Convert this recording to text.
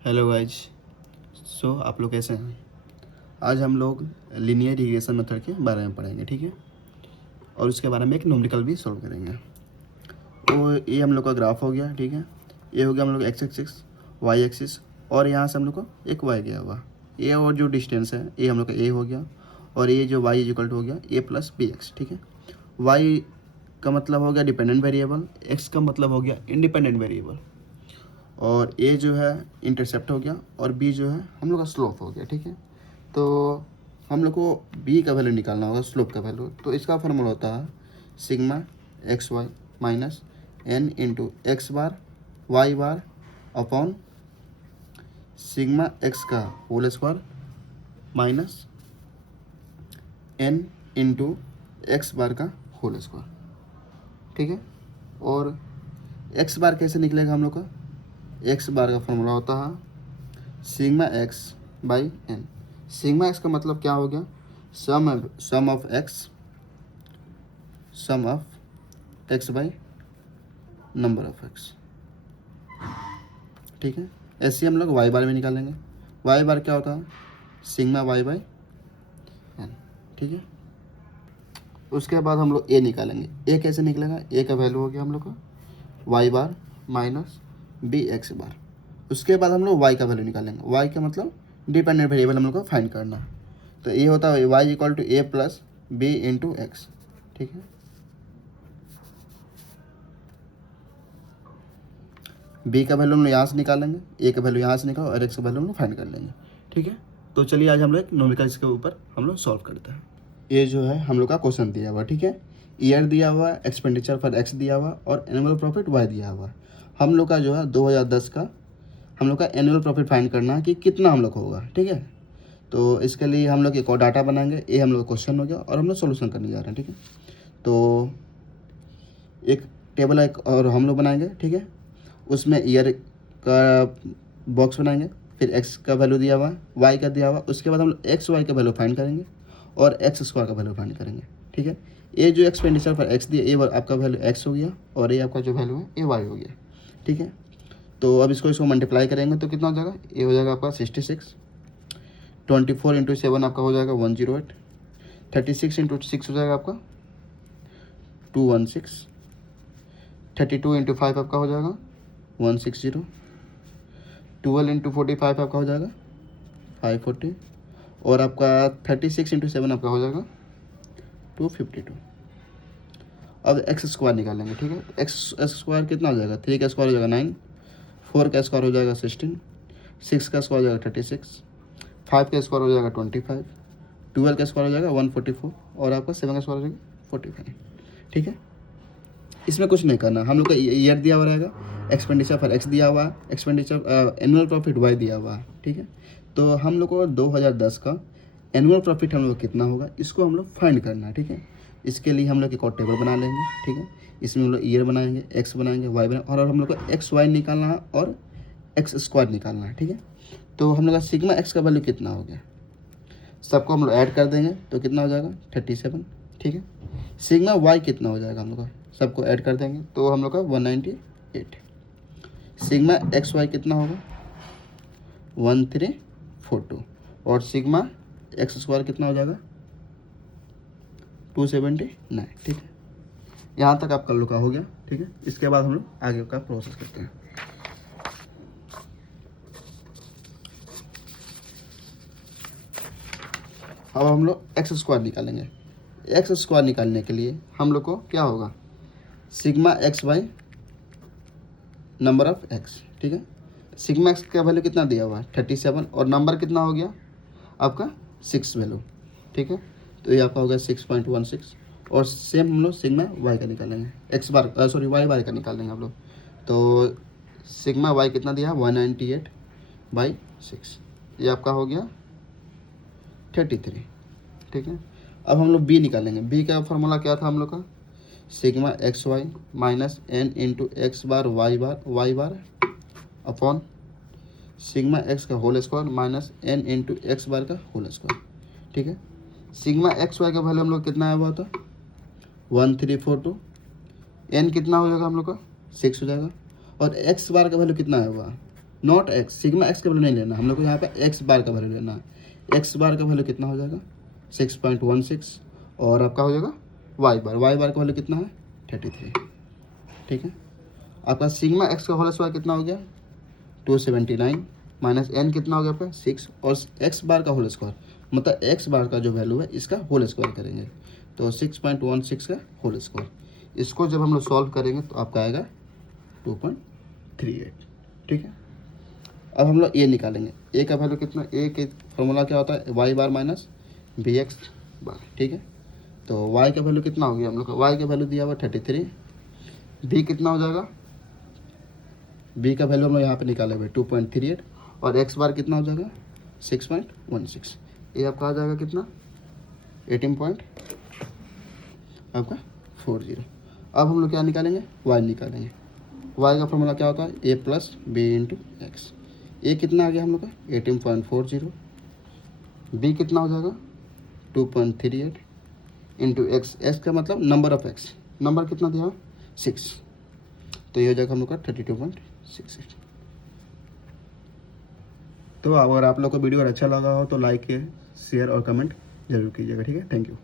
Hello guys. आप लोग कैसे हैं? आज हम लोग लीनियर रिग्रेशन मेथड के बारे में पढ़ेंगे, ठीक है। और उसके बारे में एक न्यूमेरिकल भी सॉल्व करेंगे। तो ये हम लोग का ग्राफ हो गया, ठीक है। ये हो गया हम लोग एक्स एक्सिस, वाई एक्सिस, और यहाँ से हम लोग को एक वाई गया हुआ। ये और जो डिस्टेंस है ये हम लोग का ए हो गया, और ये जो वाई इक्वल टू हो गया ए प्लस बी एक्स, ठीक है। वाई का मतलब हो गया डिपेंडेंट वेरिएबल, एक्स का मतलब हो गया इंडिपेंडेंट वेरिएबल, और ए जो है इंटरसेप्ट हो गया, और बी जो है हम लोग का स्लोप हो गया, ठीक है। तो हम लोग को बी का वैल्यू निकालना होगा, स्लोप का वैल्यू। तो इसका फॉर्मूला होता है sigma x y minus n into x bar y bar upon sigma x का whole square minus n into x bar का होल स्क्वायर, ठीक है। और एक्स बार कैसे निकलेगा हम लोग का? एक्स बार का फॉर्मूला होता है sigma x by n. Sigma x का मतलब क्या हो गया? Sum of x by number of x, ठीक है। ऐसे हम लोग वाई बार में निकालेंगे। वाई बार क्या होता है? सिग्मा वाई बाई एन, ठीक है। उसके बाद हम लोग ए निकालेंगे। ए कैसे निकलेगा? ए का वैल्यू हो गया हम लोग का वाई बार माइनस बी एक्स बार। उसके बाद हम लोग वाई का वैल्यू निकालेंगे। वाई का मतलब डिपेंडेंट वेरिएबल हम लोग को फाइंड करना है। तो ये होता है Y equal to A plus B into X, ठीक है। बी का वैल्यू हम लोग यहाँ से निकालेंगे, ए का वैल्यू यहाँ से निकालो, और एक्स का वैल्यू हम लोग फाइंड कर लेंगे, ठीक है। तो चलिए आज हम लोग एक न्यूमेरिकल इसके ऊपर हम लोग सॉल्व करते हैं। ये जो है हम लोग का क्वेश्चन दिया हुआ, ठीक है। ईयर दिया हुआ, एक्सपेंडिचर फॉर एक्स दिया हुआ, और एनुअल प्रॉफिट वाई दिया हुआ। हम लोग का जो है 2010 का हम लोग का एनुअल प्रॉफिट फाइंड करना है कि कितना हम लोग का होगा, ठीक है। तो इसके लिए हम लोग एक और डाटा बनाएंगे। ये हम लोग क्वेश्चन हो गया, और हम लोग सोल्यूशन करने जा रहे हैं, ठीक है। तो एक टेबल एक और हम लोग बनाएंगे, ठीक है। उसमें ईयर का बॉक्स बनाएंगे, फिर एक्स का वैल्यू दिया हुआ, वाई का दिया हुआ। उसके बाद हम लोग एक्स वाई का वैल्यू फाइंड करेंगे, और एक्स स्क्वायर का वैल्यू फाइंड करेंगे, ठीक है। ये जो एक्सपेंडिचर पर एक्स दिया, ये आपका वैल्यू एक्स हो गया, और ये आपका जो वैल्यू है ये वाई हो गया, ठीक है। तो अब इसको मल्टीप्लाई करेंगे तो कितना हो जाएगा? ये हो जाएगा आपका 66, 24 इंटू 7 आपका हो जाएगा 108, 36 इंटू 6 हो जाएगा आपका 216, 32 इंटू 5 आपका हो जाएगा 160, 12 इंटू 45 आपका हो जाएगा 540, और आपका 36 इंटू 7 आपका हो जाएगा 252। अब एक्स स्क्वायर निकालेंगे, ठीक है। एक्स स्क्वायर कितना हो जाएगा? 3 का स्क्वायर हो जाएगा 9, 4 का स्क्वायर हो जाएगा 16, 6 का स्क्वायर हो जाएगा 36, 5 का स्क्वायर हो जाएगा 25, 12 का स्क्वायर हो जाएगा 144, और आपका 7 का स्क्वायर हो जाएगा 45, ठीक है। इसमें कुछ नहीं करना, हम लोग का ईयर दिया हुआ रहेगा, एक्सपेंडिचर फॉर एक्स दिया हुआ, एक्सपेंडिचर एनुअल प्रॉफिट वाई दिया हुआ है, ठीक है। तो हम लोग को 2010 का एनुअल प्रॉफिट हम लोग कितना होगा इसको हम लोग फाइंड करना है, ठीक है। इसके लिए हम लोग एक और टेबल बना लेंगे, ठीक है। इसमें हम लोग ईयर बनाएंगे, एक्स बनाएंगे, वाई बनाएंगे, और हम लोग को एक्स वाई निकालना है और एक्स स्क्वायर निकालना है, ठीक है। तो हम लोग का सिग्मा एक्स का वैल्यू कितना हो गया? सबको हम लोग ऐड कर देंगे तो कितना हो जाएगा? 37, ठीक है। सिग्मा वाई कितना हो जाएगा? हम लोग का सबको ऐड कर देंगे तो हम लोग का 198। सिग्मा एक्स वाई कितना होगा? 1342, और सिग्मा एक्स स्क्वायर कितना हो जाएगा? 279, ठीक है। यहाँ तक आपका लोग का हो गया, ठीक है। इसके बाद हम लोग आगे का प्रोसेस करते हैं। अब हम लोग एक्स स्क्वायर निकालेंगे। एक्स स्क्वायर निकालने के लिए हम लोग को क्या होगा? Sigma x by number of x, ठीक है। सिग्मा एक्स का वैल्यू कितना दिया हुआ है? 37, और नंबर कितना हो गया आपका? 6 वैल्यू, ठीक है। तो ये आपका हो गया 6.16, और सेम हम लोग सिग्मा वाई का निकालेंगे, एक्स बार वाई बार का निकालेंगे हम लोग। तो सिग्मा वाई कितना दिया? 198/6, ये आपका हो गया 33, ठीक है। अब हम लोग बी निकालेंगे। बी का फॉर्मूला क्या था हम लोग का? Sigma x y minus n into x bar y bar upon sigma x का whole square minus n into x bar का होल स्क्वायर, ठीक है। सिग्मा एक्स वाई का वैल्यू हम लोग कितना आया हुआ था? 1342। एन कितना हो जाएगा हम लोग का? 6 हो जाएगा, और एक्स बार का वैल्यू कितना आया हुआ? नॉट एक्स, सिग्मा एक्स का वैल्यू नहीं लेना, हम लोग को यहाँ पे एक्स बार का वैल्यू लेना है। एक्स बार का वैल्यू कितना हो जाएगा 6.16 और आपका हो जाएगा वाई बार का वैल्यू कितना है 33, ठीक है। आपका सिग्मा एक्स का होल स्क्वायर कितना हो गया 279 माइनस एन कितना हो गया आपका 6 और एक्स बार का होल स्क्वायर मतलब एक्स बार का जो वैल्यू है इसका होल स्क्वायर करेंगे तो 6.16 का होल स्क्वायर। इसको जब हम लोग सॉल्व करेंगे तो आपका आएगा 2.38, ठीक है। अब हम लोग ए निकालेंगे, ए का वैल्यू कितना, ए के फॉर्मूला क्या होता है वाई बार माइनस बी एक्स बार, ठीक है। तो वाई का वैल्यू कितना हो गया हम लोग का, वाई का वैल्यू दिया हुआ 33, बी कितना हो जाएगा, बी का वैल्यू हम लोग यहाँ पे निकाले हुए 2.38 और एक्स बार कितना हो जाएगा 6.16, ये आपका आ जाएगा कितना 18.40। अब हम लोग क्या निकालेंगे वाई निकालेंगे, वाई का फॉर्मूला क्या होता है ए प्लस बी इंटू एक्स। ए कितना आ गया हम लोग का 18.40, बी कितना हो जाएगा 2.38 इंटू एक्स, एक्स का मतलब नंबर ऑफ एक्स, नंबर कितना दिया 6, तो ये हो जाएगा हम लोग का 32.68। तो अगर आप लोग को वीडियो अच्छा लगा हो तो लाइक शेयर और कमेंट जरूर कीजिएगा, ठीक है। Thank you.